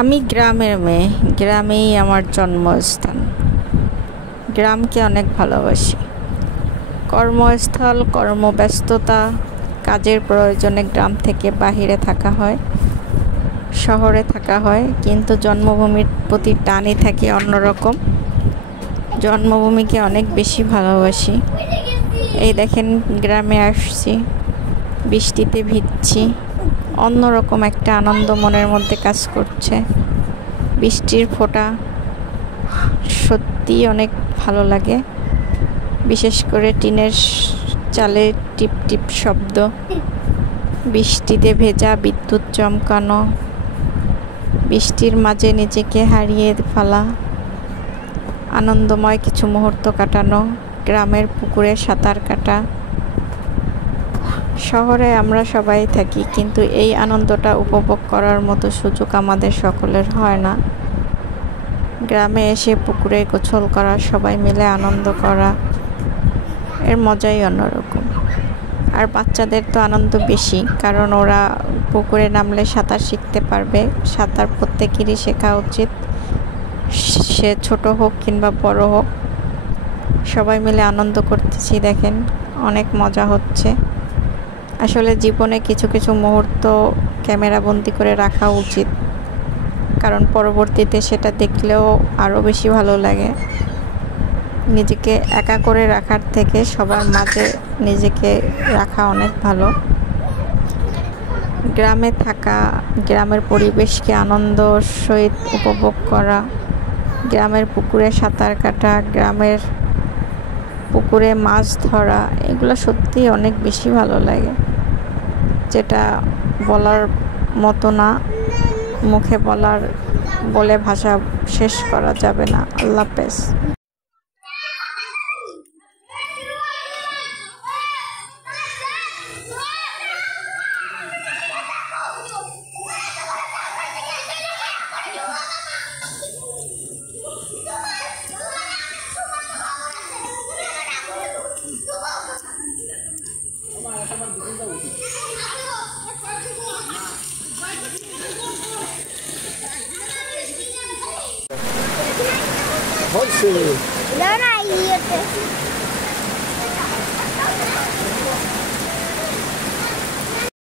আমি গ্রামের মেয়ে, গ্রামেই আমার জন্মস্থান। গ্রামকে অনেক ভালোবাসি। কর্মস্থল, কর্মব্যস্ততা, কাজের প্রয়োজনে গ্রাম থেকে বাহিরে থাকা হয়, শহরে থাকা হয়, কিন্তু জন্মভূমির প্রতি টানই থাকে অন্যরকম। জন্মভূমিকে অনেক বেশি ভালোবাসি। এই দেখেন গ্রামে আসছি, বৃষ্টিতে ভিজছি, অন্যরকম একটা আনন্দ মনের মধ্যে কাজ করছে। বৃষ্টির ফোঁটা সত্যি অনেক ভালো লাগে, বিশেষ করে টিনের চালে টিপ টিপ শব্দ, বৃষ্টিতে ভেজা, বিদ্যুৎ চমকানো, বৃষ্টির মাঝে নিজেকে হারিয়ে ফেলা, আনন্দময় কিছু মুহূর্ত কাটানো, গ্রামের পুকুরে সাঁতার কাটা। শহরে আমরা সবাই থাকি, কিন্তু এই আনন্দটা উপভোগ করার মতো সুযোগ আমাদের সকলের হয় না। গ্রামে এসে পুকুরে গোসল করা, সবাই মিলে আনন্দ করা, এর মজাই অন্যরকম। আর বাচ্চাদের তো আনন্দ বেশি, কারণ ওরা পুকুরে নামলে সাঁতার শিখতে পারবে। সাঁতার প্রত্যেকেরই শেখা উচিত, সে ছোট হোক কিংবা বড় হোক। সবাই মিলে আনন্দ করতেছি, দেখেন অনেক মজা হচ্ছে। আসলে জীবনে কিছু কিছু মুহূর্ত ক্যামেরাবন্দি করে রাখা উচিত, কারণ পরবর্তীতে সেটা দেখলেও আরও বেশি ভালো লাগে। নিজেকে একা করে রাখার থেকে সবার মাঝে নিজেকে রাখা অনেক ভালো। গ্রামে থাকা, গ্রামের পরিবেশকে আনন্দর সহিত উপভোগ করা, গ্রামের পুকুরে সাঁতার কাটা, গ্রামের পুকুরে মাছ ধরা, এগুলো সত্যি অনেক বেশি ভালো লাগে, যেটা বলার মতো না, মুখে বলে ভাষা শেষ করা যাবে না। আল্লাহ হাফেজ। No, no,